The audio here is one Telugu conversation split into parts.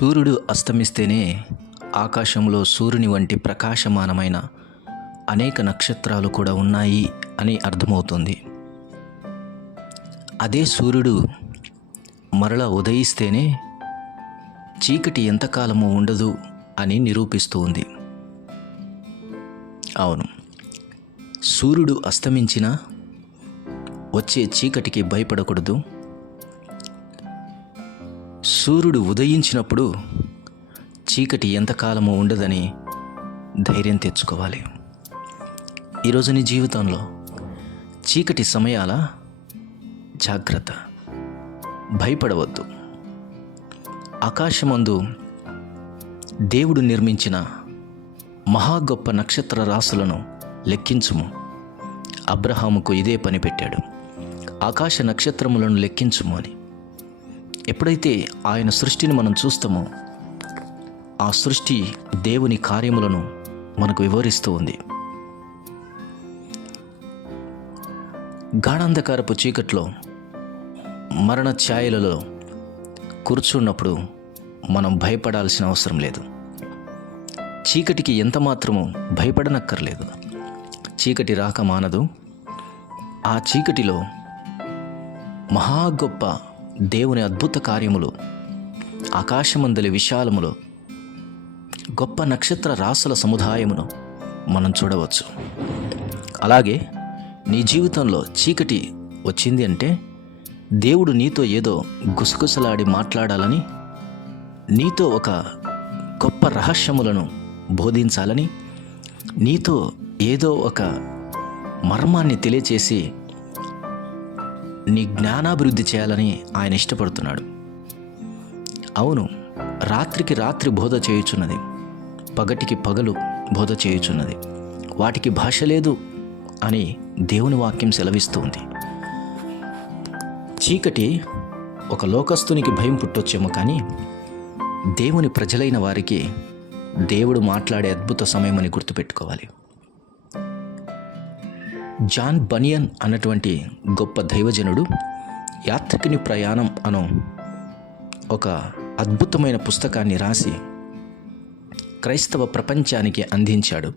సూర్యుడు అస్తమిస్తేనే ఆకాశంలో సూర్యుని వంటి ప్రకాశమానమైన అనేక నక్షత్రాలు కూడా ఉన్నాయి అని అర్థమవుతుంది. అదే సూర్యుడు మరల ఉదయిస్తేనే చీకటి ఎంతకాలము ఉండదు అని నిరూపిస్తూ ఉంది అవును సూర్యుడు అస్తమించినా వచ్చే చీకటికి భయపడకూడదు. సూర్యుడు ఉదయించినప్పుడు చీకటి ఎంతకాలము ఉండదని ధైర్యం తెచ్చుకోవాలి. ఈరోజు నీ జీవితంలో చీకటి సమయాల జాగ్రత్త. భయపడవద్దు. ఆకాశమందు దేవుడు నిర్మించిన మహా గొప్ప నక్షత్ర రాసులను లెక్కించుము. అబ్రహాముకు ఇదే పని పెట్టాడు. ఆకాశ నక్షత్రములను లెక్కించుము అని. ఎప్పుడైతే ఆయన సృష్టిని మనం చూస్తామో ఆ సృష్టి దేవుని కార్యములను మనకు వివరిస్తూ ఉంది. గాఢాంధకారపు చీకట్లో మరణ ఛాయలలో కూర్చున్నప్పుడు మనం భయపడాల్సిన అవసరం లేదు. చీకటికి ఎంత మాత్రము భయపడనక్కర్లేదు. చీకటి రాక మానదు. ఆ చీకటిలో మహా గొప్ప దేవుని అద్భుత కార్యములు ఆకాశమందలి విశాలములో గొప్ప నక్షత్ర రాసుల సముదాయమును మనం చూడవచ్చు. అలాగే నీ జీవితంలో చీకటి వచ్చింది అంటే దేవుడు నీతో ఏదో గుసగుసలాడి మాట్లాడాలని నీతో ఒక గొప్ప రహస్యములను బోధించాలని నీతో ఏదో ఒక మర్మాన్ని తెలియచేసి నీ జ్ఞానాభివృద్ధి చేయాలని ఆయన ఇష్టపడుతున్నాడు. అవును రాత్రికి రాత్రి బోధ చేయుచున్నది. పగటికి పగలు బోధ చేయుచున్నది. వాటికి భాష లేదు అని దేవుని వాక్యం సెలవిస్తుంది. చీకటి ఒక లోకస్తునికి భయం పుట్టొచ్చేమో కానీ దేవుని ప్రజలైన వారికి దేవుడు మాట్లాడే అద్భుత సమయమని గుర్తుపెట్టుకోవాలి. జాన్ బనియన్ అన్నటువంటి గొప్ప దైవజనుడు యాత్రికుని ప్రయాణం అను ఒక అద్భుతమైన పుస్తకాన్ని రాసి క్రైస్తవ ప్రపంచానికి అందించాడు.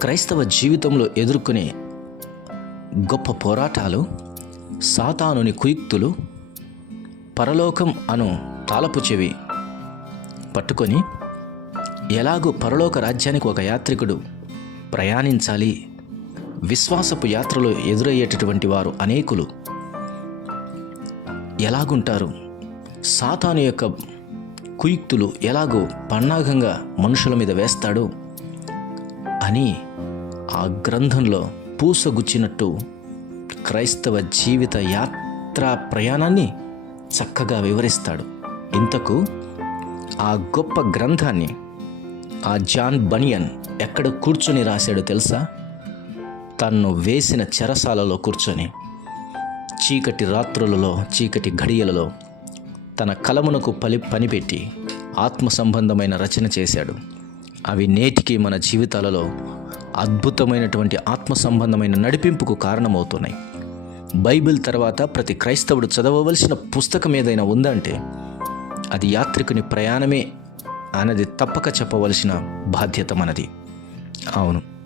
క్రైస్తవ జీవితంలో ఎదుర్కొనే గొప్ప పోరాటాలు సాతానుని కుయుక్తులు పరలోకం అను తాళపు చెవి పట్టుకొని ఎలాగూ పరలోక రాజ్యానికి ఒక యాత్రికుడు ప్రయాణించాలి విశ్వాసపు యాత్రలో ఎదురయ్యేటటువంటి వారు అనేకులు. ఎలాగుంటారు? సాతాను యొక్క కుయుక్తులు ఎలాగో పన్నాగంగా మనుషుల మీద వేస్తాడు? అని ఆ గ్రంథంలో పూసగుచ్చినట్టు క్రైస్తవ జీవిత యాత్రా ప్రయాణాన్ని చక్కగా వివరిస్తాడు. ఇంతకు ఆ గొప్ప గ్రంథాన్ని ఆ జాన్ బనియన్ ఎక్కడ కూర్చొని రాశాడో తెలుసా? తన్ను వేసిన చెరసాలలో కూర్చొని చీకటి రాత్రులలో చీకటి ఘడియలలో తన కలమునకు పలి పనిపెట్టి ఆత్మ సంబంధమైన రచన చేశాడు. అవి నేటికి మన జీవితాలలో అద్భుతమైనటువంటి ఆత్మ సంబంధమైన నడిపింపుకు కారణమవుతున్నాయి. బైబిల్ తర్వాత ప్రతి క్రైస్తవుడు చదవవలసిన పుస్తకం ఏదైనా ఉందంటే అది యాత్రికుని ప్రయాణమే అన్నది తప్పక చెప్పవలసిన బాధ్యత మనది. అవును.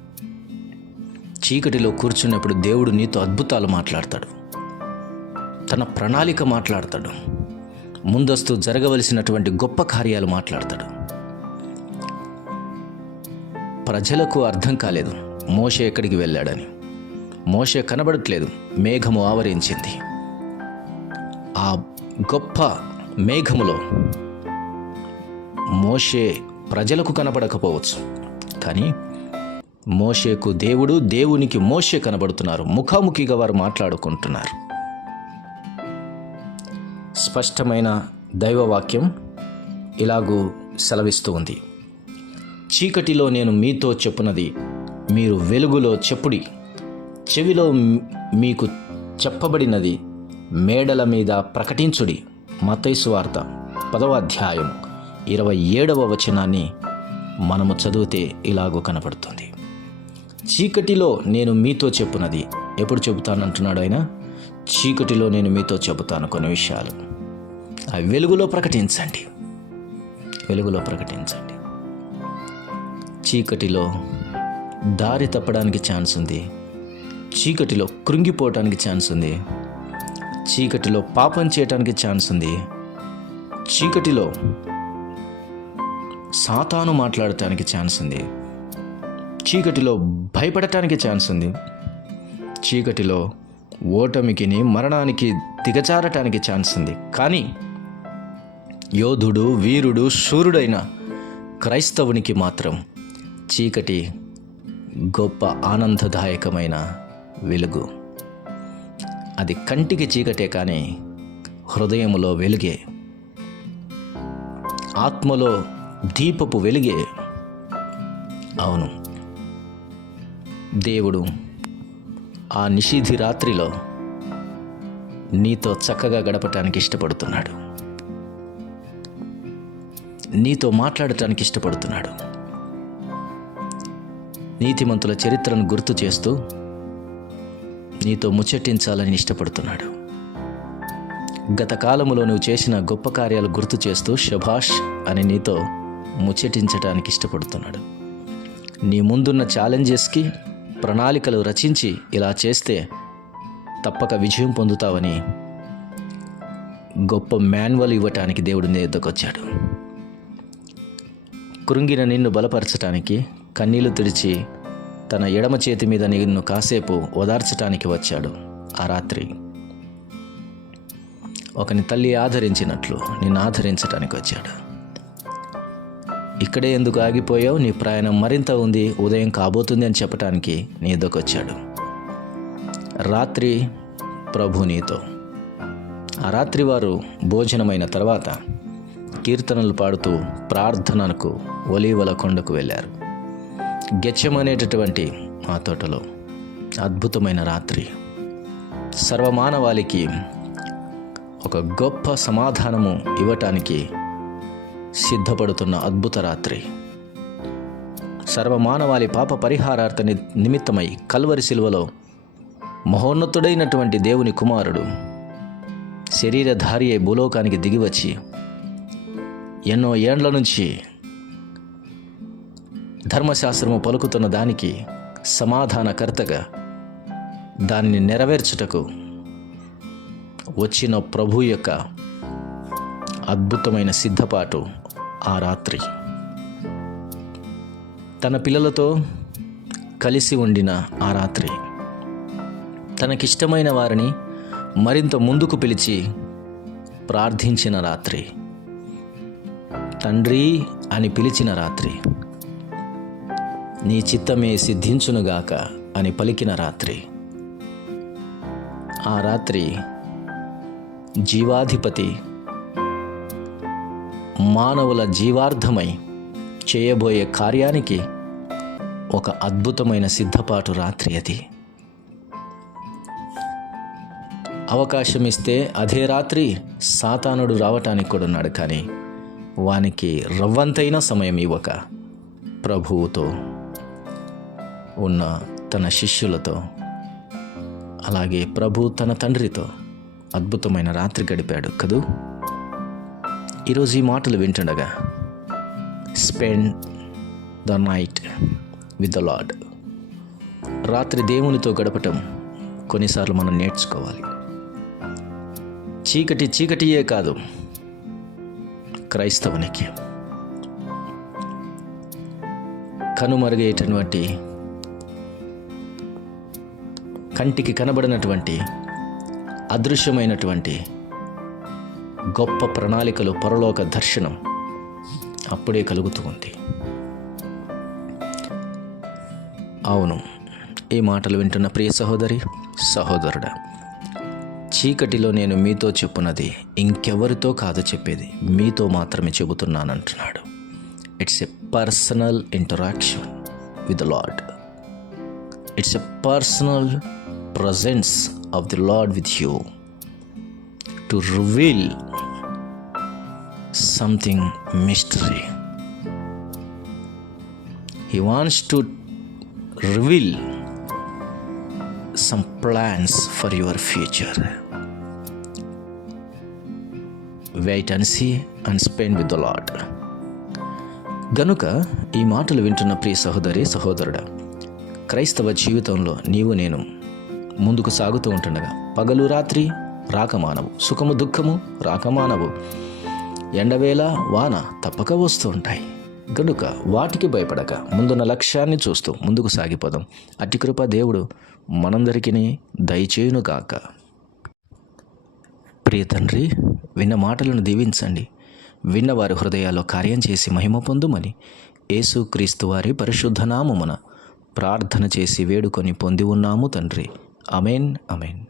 చీకటిలో కూర్చున్నప్పుడు దేవుడు నీతో అద్భుతాలు మాట్లాడతాడు. తన ప్రణాళిక మాట్లాడతాడు. ముందస్తు జరగవలసినటువంటి గొప్ప కార్యాలు మాట్లాడతాడు. ప్రజలకు అర్థం కాలేదు. మోష ఎక్కడికి వెళ్ళాడని. మోషే కనబడట్లేదు. మేఘము ఆవరించింది. ఆ గొప్ప మేఘములో మోషే ప్రజలకు కనబడకపోవచ్చు. కానీ మోషేకు దేవుడు దేవునికి మోషే కనబడుతున్నారు. ముఖాముఖిగా వారు మాట్లాడుకుంటున్నారు. స్పష్టమైన దైవవాక్యం ఇలాగూ సెలవిస్తూ ఉంది. చీకటిలో నేను మీతో చెప్పునది మీరు వెలుగులో చెప్పుడి. చెవిలో మీకు చెప్పబడినది మేడల మీద ప్రకటించుడి. మతైసు వార్త పదవ అధ్యాయం ఇరవై ఏడవ వచనాన్ని మనము చదివితే ఇలాగూ కనపడుతుంది. చీకటిలో నేను మీతో చెప్పునది. ఎప్పుడు చెబుతానంటున్నాడు ఆయన? చీకటిలో నేను మీతో చెబుతాను కొన్ని విషయాలు. ఆ వెలుగులో ప్రకటించండి. వెలుగులో ప్రకటించండి. చీకటిలో దారి తప్పడానికి ఛాన్స్ ఉంది. చీకటిలో కృంగిపోవటానికి ఛాన్స్ ఉంది. చీకటిలో పాపం చేయటానికి ఛాన్స్ ఉంది. చీకటిలో సాతాను మాట్లాడటానికి ఛాన్స్ ఉంది. చీకటిలో భయపడటానికి ఛాన్స్ ఉంది. చీకటిలో ఓటమికిని మరణానికి దిగజారటానికి ఛాన్స్ ఉంది. కానీ యోధుడు వీరుడు శూరుడైన క్రైస్తవునికి మాత్రం చీకటి గొప్ప ఆనందదాయకమైన వెలుగు. అది కంటికి చీకటే కానీ హృదయములో వెలుగే ఆత్మలో దీపపు వెలుగే. అవును. దేవుడు ఆ నిషిధి రాత్రిలో నీతో చక్కగా గడపటానికి ఇష్టపడుతున్నాడు. నీతో మాట్లాడటానికి ఇష్టపడుతున్నాడు. నీతిమంతుల చరిత్రను గుర్తు చేస్తూ నీతో ముచ్చటించాలని ఇష్టపడుతున్నాడు. గత కాలంలో నువ్వు చేసిన గొప్ప కార్యాలు గుర్తు చేస్తూ శభాష్ అని నీతో ముచ్చటించడానికి ఇష్టపడుతున్నాడు. నీ ముందున్న ఛాలెంజెస్కి ప్రణాళికలు రచించి ఇలా చేస్తే తప్పక విజయం పొందుతావని గొప్ప మాన్యువల్ ఇవ్వటానికి దేవుడు నీ కృంగిన నిన్ను బలపరచటానికి కన్నీళ్ళు తుడిచి తన ఎడమ చేతి మీద నిన్ను కాసేపు ఓదార్చటానికి వచ్చాడు ఆ రాత్రి. ఒకని తల్లి ఆదరించినట్లు నిన్ను ఆదరించటానికి వచ్చాడు. ఇక్కడే ఎందుకు ఆగిపోయావు? నీ ప్రయాణం మరింత ఉంది. ఉదయం కాబోతుంది అని చెప్పటానికి నీ వచ్చాడు. రాత్రి ప్రభు నీతో. ఆ రాత్రి వారు భోజనమైన తర్వాత కీర్తనలు పాడుతూ ప్రార్థనకు ఒలీవల కొండకు వెళ్ళారు. గెచ్చమనేటటువంటి ఆ తోటలో. అద్భుతమైన రాత్రి. సర్వమానవాళికి ఒక గొప్ప సమాధానము ఇవ్వటానికి సిద్ధపడుతున్న అద్భుత రాత్రి. సర్వమానవాళి పాప పరిహారార్థ ని- నిమిత్తమై కల్వరి శిలువలో మహోన్నతుడైనటువంటి దేవుని కుమారుడు శరీరధారి అయి భూలోకానికి దిగివచ్చి ఎన్నో ఏండ్ల నుంచి ధర్మశాస్త్రము పలుకుతున్న దానికి సమాధానకర్తగా దానిని నెరవేర్చుటకు వచ్చిన ప్రభు యొక్క అద్భుతమైన సిద్ధపాటు ఆ రాత్రి. తన పిల్లలతో కలిసి ఉండిన ఆ రాత్రి. తనకిష్టమైన వారిని మరింత ముందుకు పిలిచి ప్రార్థించిన రాత్రి. తండ్రి అని పిలిచిన రాత్రి. నీ చిత్తమే సిద్ధించునుగాక అని పలికిన రాత్రి. ఆ రాత్రి జీవాధిపతి మానవుల జీవార్థమై చేయబోయే కార్యానికి ఒక అద్భుతమైన సిద్ధపాటు రాత్రి అది. అవకాశం ఇస్తే అదే రాత్రి సాతానుడు రావటానికి కూడా ఉన్నాడు కానీ వానికి రవ్వంతైన సమయం ఇవ్వక ప్రభువుతో ఉన్న తన శిష్యులతో అలాగే ప్రభు తన తండ్రితో అద్భుతమైన రాత్రి గడిపాడు కదూ? ఈరోజు ఈ మాటలు వింటుండగా spend the night with the lord రాత్రి దేవునితో గడపటం కొన్నిసార్లు మనం నేర్చుకోవాలి. చీకటి చీకటియే కాదు క్రైస్తవునికి కనుమరుగేటటువంటి కంటికి కనబడినటువంటి అదృశ్యమైనటువంటి గొప్ప ప్రణాళికలు పరలోక దర్శనం అప్పుడే కలుగుతూ ఉంది. అవును ఈ మాటలు వింటున్న ప్రియ సహోదరి సహోదరుడా చీకటిలో నేను మీతో చెప్పున్నది ఇంకెవరితో కాదు చెప్పేది మీతో మాత్రమే చెబుతున్నానంటున్నాడు. It's a personal interaction with lord it's a personal presence of the lord with you to reveal something mystery he wants to reveal some plans for your future wait and see and spend with the lord గనుక ఈ మాటలు వింటున్న ప్రియ సహోదరి సహోదరుడ క్రైస్తవ జీవితంలో నీవు నేను ముందుకు సాగుతూ ఉంటుండగా పగలు రాత్రి రాకమానవు సుఖము దుఃఖము రాకమానవు ఎండవేళ వాన తప్పక వస్తూ ఉంటాయి. గనుక వాటికి భయపడక. ముందున్న లక్ష్యాన్ని చూస్తూ ముందుకు సాగిపోదాం. అట్టి కృప దేవుడు మనందరికీ దయచేయునుగాక ప్రియ తండ్రి విన్న మాటలను దీవించండి. విన్న వారి హృదయాల్లో కార్యం చేసి మహిమ పొందుమని యేసుక్రీస్తు వారి పరిశుద్ధనామమున ప్రార్థన చేసి వేడుకొని పొంది ఉన్నాము తండ్రి. అమేన్ అమేన్